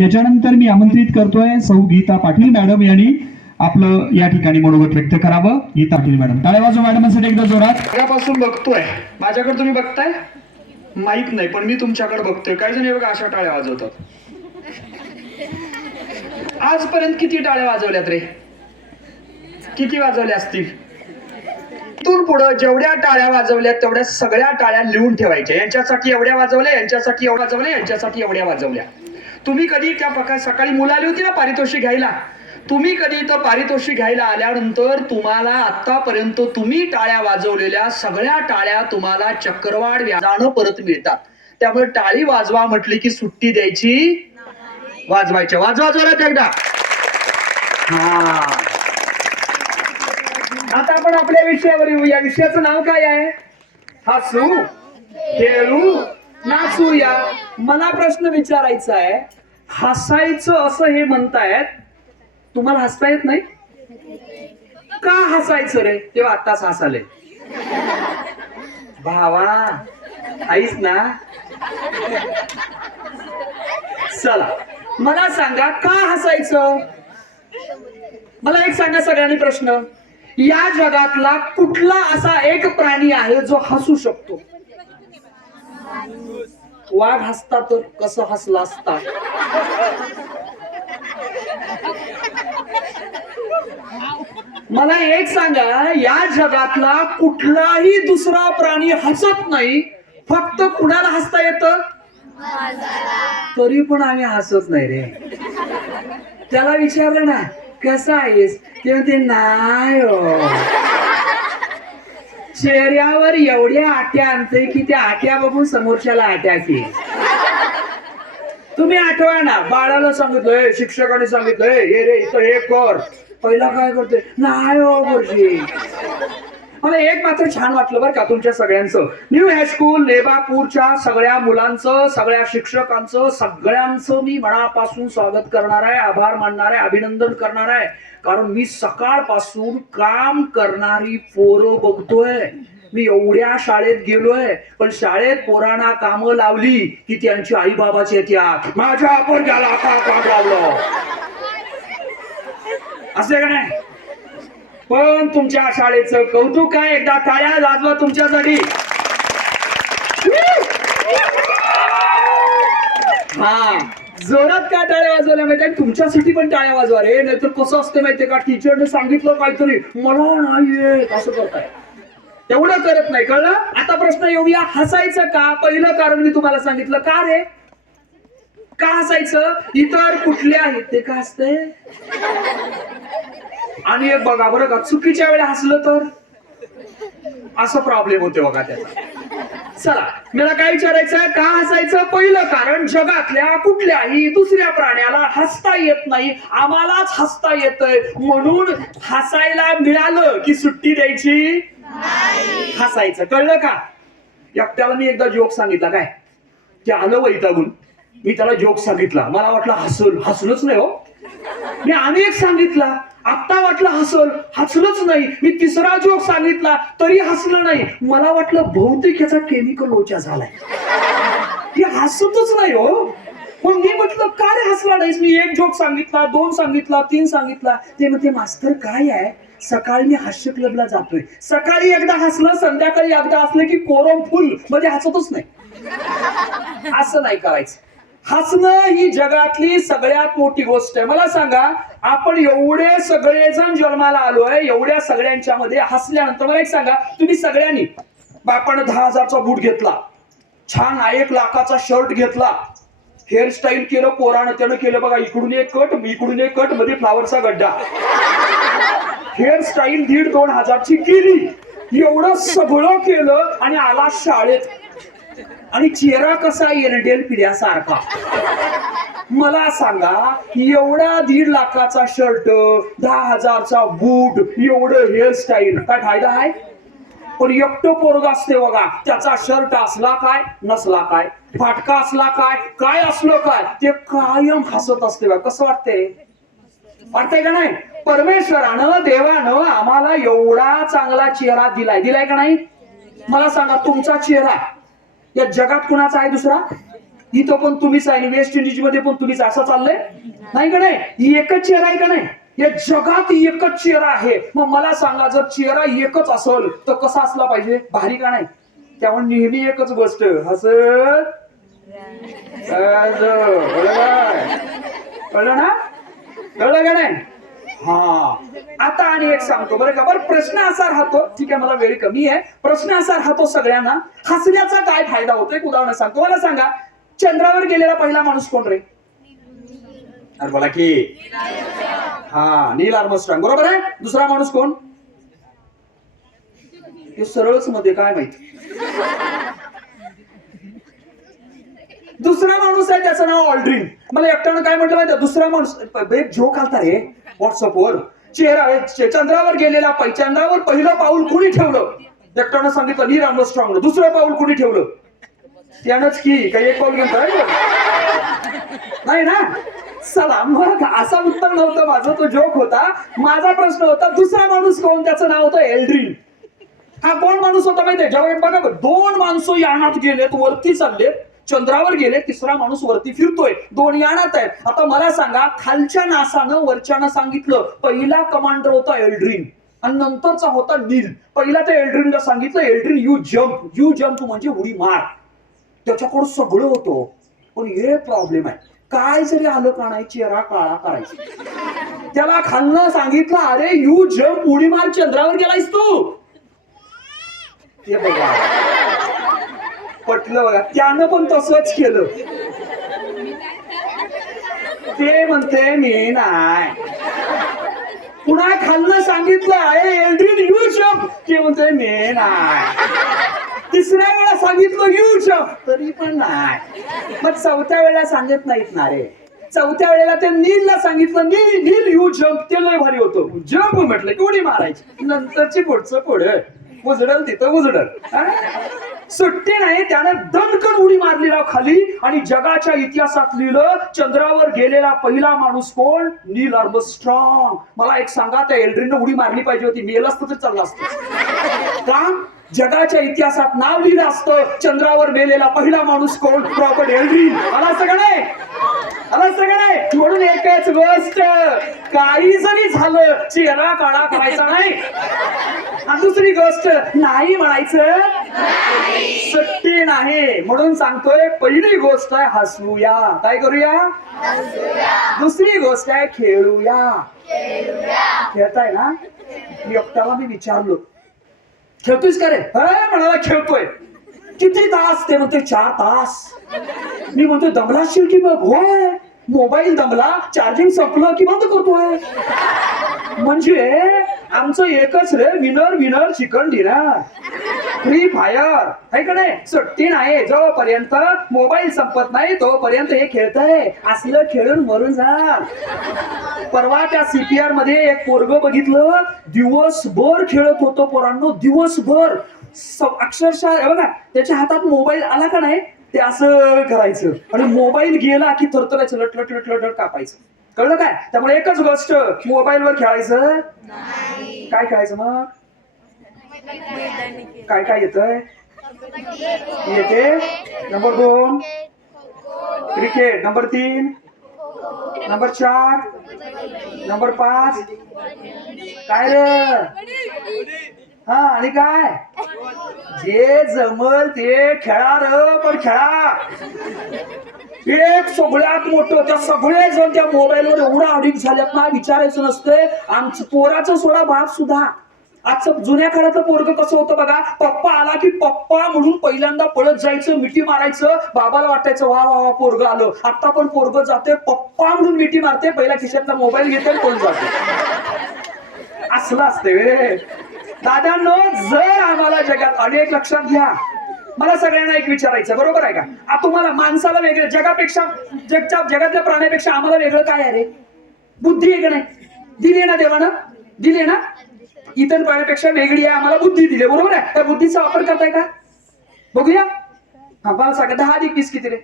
याच्यानंतर मी आमंत्रित करतोय सौ गीता पाटील मॅडम यांनी आपलं या ठिकाणी मनोगत व्यक्त करावं. गीता पाटील मॅडम, टाळ्या वाजवा मॅडमसाठी एकदा जोरात. सगळ्यापासून बघतोय, माझ्याकडे तुम्ही बघताय माहित नाही, पण मी तुमच्याकडे बघतोय. काही जण बघा अशा टाळ्या वाजवतात. आजपर्यंत किती टाळ्या वाजवल्यात रे? किती वाजवल्या असतील? इथून पुढे जेवढ्या टाळ्या वाजवल्या तेवढ्या सगळ्या टाळ्या लिहून ठेवायच्या. यांच्यासाठी एवढ्या वाजवल्या, यांच्यासाठी एवढ्या वाजवल्या, यांच्यासाठी एवढ्या वाजवल्या. तुम्ही कधी त्या प्रकार सकाळी मुलं आली होती ना पारितोषिक घ्यायला, तुम्ही कधी इथं पारितोषिक घ्यायला आल्यानंतर तुम्हाला आतापर्यंत तुम्ही टाळ्या वाजवलेल्या सगळ्या टाळ्या तुम्हाला चक्रवाढ व्याजानं परत मिळतात. त्यामुळे टाळी वाजवा म्हटली की सुट्टी द्यायची, वाजवायच्या. वाजवा जोरात एकदा. हा, आता आपण आपल्या विषयावर येऊ. या विषयाचं नाव काय आहे? हसू खेळू नाचूया. मला प्रश्न विचारायचा आहे, हसायचं असं हे म्हणतायत, तुम्हाला हसता येत नाही का? हसायचं रे तेव्हा आत्ताच हसाले. भावा आईस ना. चला मला सांगा का हसायचं? मला एक सांगा सगळ्यांनी प्रश्न, या जगातला कुठला असा एक प्राणी आहे जो हसू शकतो? वाघ हसता तर कसं हसला असता? मला एक सांगा, या जगातला कुठलाही दुसरा प्राणी हसत नाही, फक्त कुणाला हसता येतं? तरी पण आम्ही हसत नाही रे. त्याला विचारलं ना कसा आहेस, ते म्हणते नाही हो. चेहऱ्यावर एवढ्या आट्या आणते की त्या आट्या बघून समोरच्याला अटॅक येईल. तुम्ही आठवा ना, बाळाला सांगितलंय, शिक्षकाने सांगितलंय हे रे इथं हे कर, पहिला काय करते? नाही हो गुरुजी. मला एक मात्र छान वाटलं बरं का तुमच्या सगळ्यांचं. न्यू हायस्कूल लेबापूरच्या सगळ्या मुलांचं, सगळ्या शिक्षकांचं, सगळ्यांचं मी मनापासून स्वागत करणार आहे, आभार मानणार आहे, अभिनंदन करणार आहे. कारण मी सकाळपासून काम करणारी पोरं बघतोय. मी एवढ्या शाळेत गेलोय, पण शाळेत पोरांना कामं लावली की त्यांची आई बाबाची येत्यात, माझ्या पोरग्याला का काम लावलं असे का नाही? पण तुमच्या शाळेचं कौतुक आहे. एकदा टाळ्या वाजवा तुमच्यासाठी. हा, जोरात का टाळ्या वाजवल्या माहितीये? तुमच्यासाठी पण टाळ्या वाजवा रे. नाहीतर कसं असतं माहितीये का, टीचरने सांगितलं काहीतरी, मला नाहीये असं करताय, तेवढं करत नाही, कळलं? आता प्रश्न येऊया, हसायचं का? पहिलं कारण मी तुम्हाला सांगितलं. का रे? का हसायचं? इतर कुठल्या आहेत ते का हसते? आणि एक बघा बरं का, चुकीच्या वेळेला हसलं तर असं प्रॉब्लेम होते बघा त्याचा. चला मला काय विचारायचं, का हसायचं? पहिलं कारण, जगातल्या कुठल्याही दुसऱ्या प्राण्याला हसता येत नाही, आम्हालाच हसता येतंय, म्हणून हसायला मिळालं की सुट्टी द्यायची, हसायचं. कळलं का? एकट्याला मी एकदा जोक सांगितला, काय ते आलं वैतागून. मी त्याला जोक सांगितला, मला वाटलं हसलंच नाही हो. मी अनेक सांगितला, आता वाटलं हसलंच नाही. मी तिसरा जोक सांगितला तरी हसलं नाही. मला वाटलं बहुतेक याचा केमिकल लोचा झालाय, हे हसतच नाही हो. मग मी म्हटलं का रे हसला नाहीस? मी एक जोक सांगितला, 2 सांगितला, 3 सांगितला. ते म्हणते मास्तर काय आहे, सकाळी मी हास्य क्लबला जातोय, सकाळी एकदा हसलं, संध्याकाळी एकदा हसलं की कोरम फुल, म्हणजे हसतच नाही. असं नाही करायचं. हसणं ही जगातली सगळ्यात मोठी गोष्ट आहे. मला सांगा, आपण एवढे सगळेजण जन्माला आलोय, एवढ्या सगळ्यांच्या मध्ये हसल्यानंतर मला एक सांगा, तुम्ही सगळ्यांनी, बापानं 10,000चा बूट घेतला, छान 1 लाखाचा शर्ट घेतला, हेअरस्टाईल केलं, पोरानं त्यानं केलं बघा, इकडून एक कट, इकडून एक कट, मध्ये फ्लावरचा गड्डा, हेअरस्टाईल 1,500-2 हजारची केली, एवढं सगळं केलं आणि आला शाळेत, आणि चेहरा कसा एरडेल पिढ्यासारखा. मला सांगा, एवढा 1.5 लाखाचा शर्ट, 10,000चा बूट, एवढं हेअरस्टाईल, काय फायदा आहे? पण एकटं पोरग असते बघा, त्याचा शर्ट असला काय, नसला काय, फाटका असला काय, काय असलं काय, ते कायम हसत असते बघा. कसं वाटतंय? वाटतंय का नाही? परमेश्वरानं, देवानं आम्हाला एवढा चांगला चेहरा दिलाय का नाही? मला सांगा, तुमचा चेहरा या जगात कुणाचा आहे दुसरा? इथं पण तुम्हीच आहे, वेस्ट इंडिज मध्ये पण तुम्हीच, असं चाललंय नाही का? नाही, ही एकच चेहरा आहे का नाही? या जगात एकच चेहरा आहे. मग मला सांगा, जर चेहरा एकच असेल तर कसा असला पाहिजे? भारी का नाही? त्यामुळे नेहमी एकच गोष्ट हसत कळलं ना? कळलं का नाही? हा, आता आणि एक सांगतो बरं का. बरं, प्रश्न असा राहतो, ठीक आहे मला वेळ कमी आहे, प्रश्न असा राहतो सगळ्यांना, हसण्याचा काय फायदा होतो? एक उदाहरण सांगतो. मला सांगा, चंद्रावर गेलेला पहिला माणूस कोण रे? अरे बोला की. हा, नील आर्मस्ट्रॉंग, बरोबर आहे. दुसरा माणूस कोण? ते सरळच मध्ये काय माहिती. दुसरा माणूस आहे, त्याचं नाव ऑल्ड्रिन. मला एकट्यानं काय म्हटलं माहिती? दुसरा माणूस एक झोक आलता रे व्हॉट्सअपवर. चंद्रावर गेलेला, चंद्रावर पहिलं पाऊल कुणी ठेवलं? एकट्यानं सांगितलं नील आर्मस्ट्रॉंग. दुसरं पाऊल कुणी ठेवलं? त्यानंच की. काही एक पाऊल घेतलं नाही ना? चला, मग असं उत्तर नव्हतं माझं, तो जोक होता. माझा प्रश्न होता, दुसरा माणूस कोण? त्याचं नाव होतं एल्ड्रिन. हा कोण माणूस होता माहितीये? जेव्हा बघा, दोन माणसं यानात गेलेत, वरती चाललेत, चंद्रावर गेले, तिसरा माणूस वरती फिरतोय, दोन यानात आहेत. आता मला सांगा, खालच्या नासानं वरच्यानं सांगितलं पहिला कमांडर होता एल्ड्रिन आणि नंतरचा होता नील. पहिला त्या एल्ड्रिनला सांगितलं, Aldrin you jump. You jump म्हणजे उडी मार. त्याच्याकडं सगळं होतं, पण हे प्रॉब्लेम आहे, काय जरी आलं का नाही, चेहरा काळा करायचा. त्याला खालनं सांगितलं, अरे यू जम्प, उडी मार, चंद्रावर गेलायस तू. ते बघा, पटलं बघा. त्यानं पण तसंच केलं. ते म्हणते मी नाही. पुन्हा खालनं सांगितलं, अरे एल्ड्रिन यू जम्प, ते म्हणते मी नाही. तिसऱ्या वेळा सांगितलं यू जम्प, तरी पण नाही. मग चौथ्या वेळेला सांगत नाहीत ना रे. चौथ्या वेळेला ते नीलला सांगितलं, नील नील यू जम्प, ते लय भारी होतं. जम्प म्हटलं की उडी मारायची. नंतरची पुढचं पुढे उजडल तिथं उजडल. सुट्टी नाही, त्यानं दणकन उडी मारली राव खाली आणि जगाच्या इतिहासात लिहिलं, चंद्रावर गेलेला पहिला माणूस कोण? नील आर्मस्ट्रॉंग. मला एक सांगा, त्या एल्ड्रिननं उडी मारली पाहिजे होती, मेल असतं तर चाललं असतं का? जगाच्या इतिहासात नाव लिहिलं असतं, चंद्रावर गेलेला पहिला माणूस कोण? Robert Aldrin. आला सगळं आला सगळं. म्हणून एकच गोष्ट, काही जरी झालं, चेहरा काळा करायचा नाही. आणि दुसरी गोष्ट, नाही म्हणायचं, सुट्टी नाही. म्हणून सांगतोय, पहिली गोष्ट आहे हसूया. काय करूया? दुसरी गोष्ट आहे खेळूया. खेळताय ना? मी एकट्याला मी विचारलो, खेळतोयस का रे? म्हणाला खेळतोय. किती तास? ते म्हणते 4 तास. मी म्हणतो दमलाशील की? मग होय, मोबाईल दमला, चार्जिंग संपलं की बंद करतोय. म्हणजे आमचं एकच रे, winner winner chicken dinner, free fire. आहे का नाही? सुट्टी नाही. जोपर्यंत मोबाईल संपत नाही तोपर्यंत हे खेळतंय. असलं खेळून मरून जा. परवा त्या CPR मध्ये एक पोरग बघितलं, दिवसभर खेळत होतं पोरांनो, दिवसभर. अक्षरशः बघा, त्याच्या हातात मोबाईल आला का नाही, ते असं करायचं आणि मोबाईल गेला की थरथरायचं, लटलट लटलट कापायचं. कळलं काय? त्यामुळे एकच गोष्ट, मोबाईलवर खेळायचं काय खेळायचं? मग काय काय येतंय? येते number 2 cricket, number 3, number 4, number 5 काय रे? हा, आणि काय? जे जमल ते खेळा र, पण खेळा. एक सगळ्यात मोठं, त्या सगळे जण त्या मोबाईलवर एवढा अडिक्ट झाल्यात ना, विचारायचं नसतंय. आमचं पोराचं सोडा, बाप सुद्धा. आजचं जुन्या काळातलं पोरग कसं होतं बघा, पप्पा आला की पप्पा म्हणून पहिल्यांदा पळत जायचं, मिठी मारायचं, बाबाला वाटायचं वा वा वा पोरग आलं. आता पण पोरग जाते, पप्पा म्हणून मिठी मारते, पहिल्या खिशातला मोबाईल घेते, कोण जाते. असलं असते वे दादांनो. जर आम्हाला जगात अनेक, लक्षात घ्या, मला सगळ्यांना एक विचारायचं, बरोबर आहे का? तुम्हाला माणसाला वेगळं, जगापेक्षा जगातल्या प्राण्यापेक्षा आम्हाला वेगळं काय आहे रे? बुद्धी आहे का नाही? दिली ना देवानं, दिली ना. इतर प्राण्यापेक्षा वेगळी आहे, आम्हाला बुद्धी दिली, बरोबर आहे? त्या बुद्धीचा वापर करताय का? बघूया. हा, मला सांगा, 10 अधिक 20 किती रे?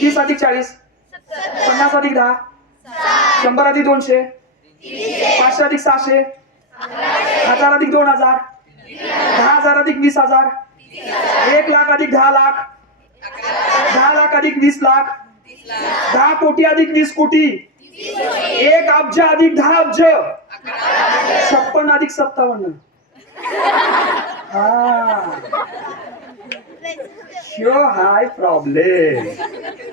30 अधिक 40, 50 अधिक 10, 100 अधिक 200, 500 अधिक 600, 1000 अधिक 2000, 10,000 अधिक 20,000, 1 लाख अधिक 10 लाख, 10 लाख अधिक अधिक 20 लाख, 10 कोटी अधिक 20 कोटी, 1 अब्ज अधिक 10 अब्ज, 56 अधिक 57. ह्यो हाय प्रॉब्लेम.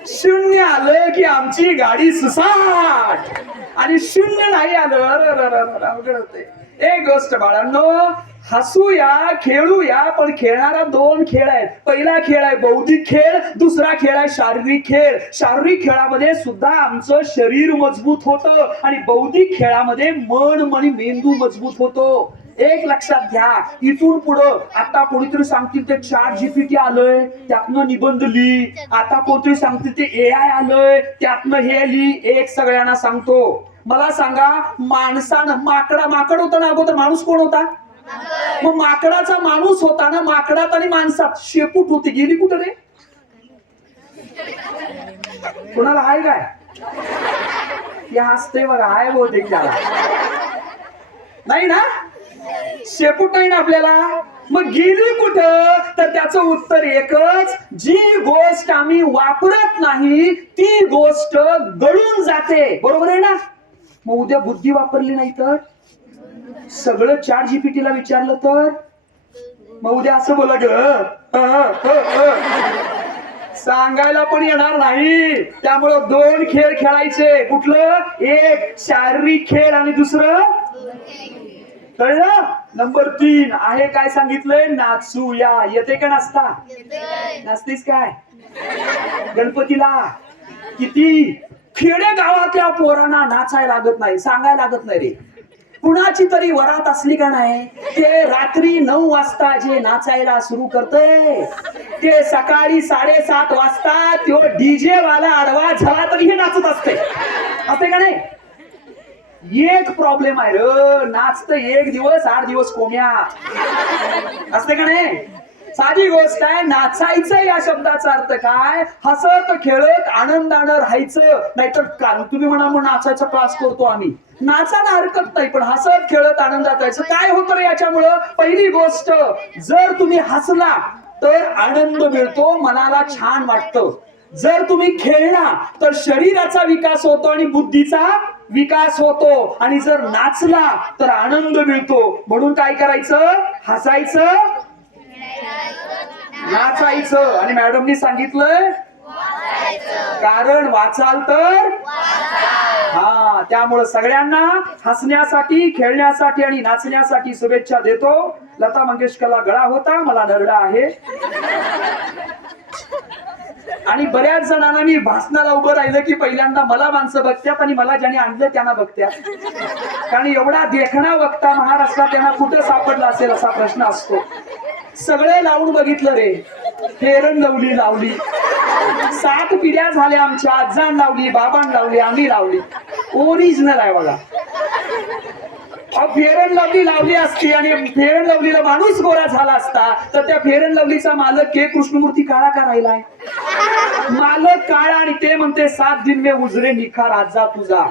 शून्य आलं की आमची गाडी सुसाट, आणि शून्य नाही आलं अवघड होते. एक गोष्ट बाळांनो, हसूया खेळूया, पण खेळणारा 2 खेळ आहेत. पहिला खेळ आहे बौद्धिक खेळ, दुसरा खेळ आहे शारीरिक खेळ. शारीरिक खेळामध्ये सुद्धा आमचं शरीर मजबूत होतं, आणि बौद्धिक खेळामध्ये मन आणि मेंदू मजबूत होतो. एक लक्षात घ्या, इथून पुढं आता कोणीतरी सांगतील ते ChatGPT आलंय त्यातनं निबंध लिही, आता कोणतरी सांगतील ते AI आलंय त्यातनं हे लिही. एक सगळ्यांना सांगतो, मला सांगा, माणसानं माकड होता ना अगोदर, माणूस कोण होता? मग माकडाचा माणूस होता ना, माकडात आणि माणसात शेपूट होती, गेली कुठं रे? कोणाला आहे काय? हे हसते बघा, आहे बहुतेक त्याला. नाही ना, शेपूट नाही ना आपल्याला, मग गेली कुठं? तर त्याचं उत्तर एकच, जी गोष्ट आम्ही वापरत नाही ती गोष्ट गळून जाते. बरोबर आहे ना? मग उद्या बुद्धी वापरली नाही तर, सगळं ChatGPT ला विचारलं तर, मग उद्या असं बोला सांगायला पण येणार नाही. त्यामुळं 2 खेळ खेळायचे. कुठलं? एक शारीरिक खेळ आणि दुसरं, कळलं? नंबर 3 आहे काय सांगितलंय? नाचूया. येते का नाचता? नाचतेस काय गणपतीला? किती खेडे गावातल्या पोरांना नाचायला लागत नाही, सांगायला लागत नाही रे. कुणाची तरी वरात असली का नाही, ते रात्री 9 वाजता जे नाचायला सुरू करते, ते सकाळी 7:30 वाजता तो DJ वाला आडवा झाला तरी हे नाचत असते का नाही? एक प्रॉब्लेम आहे र, नाचत 1 दिवस 8 दिवस कोम्या असते का नाही? साधी गोष्ट आहे. नाचायचं या शब्दाचा अर्थ काय? हसत खेळत आनंदानं राहायचं. नाहीतर तुम्ही म्हणा मग नाचायचा क्लास करतो आम्ही, नाचायला हरकत नाही, पण हसत खेळत आनंदात राहायचं. काय होतं रे याच्यामुळं? पहिली गोष्ट, जर तुम्ही हसला तर आनंद मिळतो, मनाला छान वाटतं. जर तुम्ही खेळला तर शरीराचा विकास होतो आणि बुद्धीचा विकास होतो, आणि जर नाचला तर आनंद मिळतो. म्हणून काय करायचं? हसायचं, नाचायचं, आणि मॅडमनी सांगितलंय कारण वाचाल तर त्यामुळे सगळ्यांना हसण्यासाठी, खेळण्यासाठी आणि नाचण्यासाठी शुभेच्छा देतो. लता मंगेशकरला गळा होता, मला नरडा आहे. आणि बऱ्याच जणांना मी भाषणाला उभं राहिलं की पहिल्यांदा मला माणसं बघतात, आणि मला ज्याने आणलं त्यांना बघतात. कारण एवढा देखणा वक्ता महाराष्ट्रात त्यांना कुठं सापडला असेल असा प्रश्न असतो. सगळे लावून बघितलं रे, फेरन लवली लावली, 7 पिढ्या झाल्या आमच्या, आजान लावली, बाबान लावली, आम्ही लावली. ओरिजिनल आहे बघा. फेरन लवली लावली असती आणि फेरन लवलीला माणूस गोरा झाला असता तर त्या फेरन लवलीचा मालक के कृष्णमूर्ती काळा का राहिलाय? मालक काळा, आणि ते म्हणते 7 दिन में उजरे निखार आजा तुझा.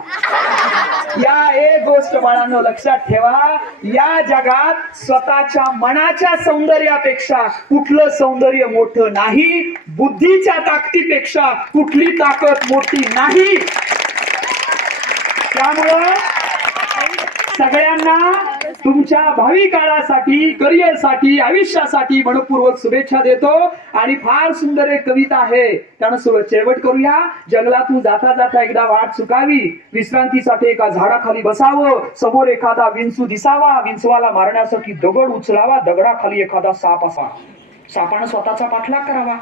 या एक गोष्ट बाळांनो लक्षात ठेवा, या जगात स्वतःच्या मनाच्या सौंदर्यापेक्षा कुठलं सौंदर्य मोठं नाही, बुद्धीच्या ताकदीपेक्षा कुठली ताकद मोठी नाही. त्यामुळं सगळ्यांना तुमच्या भावी काळासाठी, करिअरसाठी, आयुष्यासाठी मनपूर्वक शुभेच्छा देतो. आणि फार सुंदर एक कविता आहे, त्यानं शेवट करूया. जंगलातून जाता जाता एकदा वाट चुकावी, विश्रांतीसाठी एका झाडाखाली बसावं, समोर एखादा विंचू दिसावा, विंचवाला मारण्यासाठी दगड उचलावा, दगडाखाली एखादा साप असा, सापानं स्वतःचा पाठलाग करावा,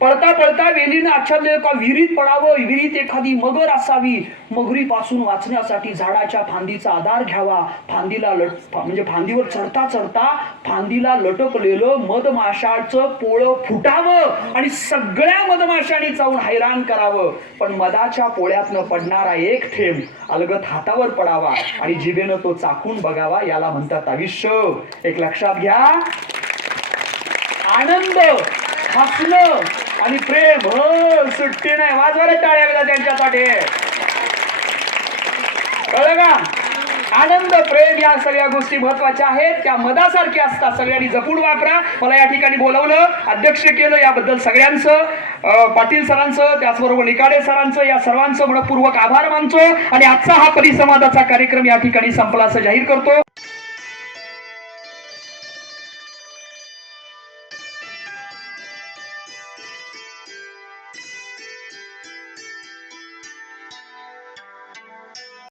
पळता पळता वेलीनं आच्छादलेल्या एका विहिरीत पडावं, विहिरीत एखादी मगर असावी, मगरीपासून वाचण्यासाठी झाडाच्या फांदीचा आधार घ्यावा, फांदीवर चढता चढता फांदीला लटकलेलं मधमाशाचं पोळं फुटावं आणि सगळ्या मधमाशांनी जाऊन हैराण करावं, पण मधाच्या पोळ्यातनं पडणारा एक थेंब अलगत हातावर पडावा आणि जिभेनं तो चाखून बघावा. याला म्हणतात आयुष्य. एक लक्षात घ्या, आनंद, हसणं आणि प्रेम सुट्टी नाही. वाजवा रे टाळ्या त्यांच्यासाठी, कळलं का? आनंद प्रेम या सगळ्या गोष्टी महत्वाच्या आहेत, त्या मधासारख्या असतात, सगळ्यांनी जपून वापरा. मला या ठिकाणी बोलवलं, अध्यक्ष केलं, याबद्दल सगळ्यांचं, पाटील सरांचं, त्याचबरोबर निकाडे सरांचं, या सर्वांचं मनपूर्वक आभार मानतो आणि आजचा हा परिसंवादाचा कार्यक्रम या ठिकाणी संपला असं जाहीर करतो.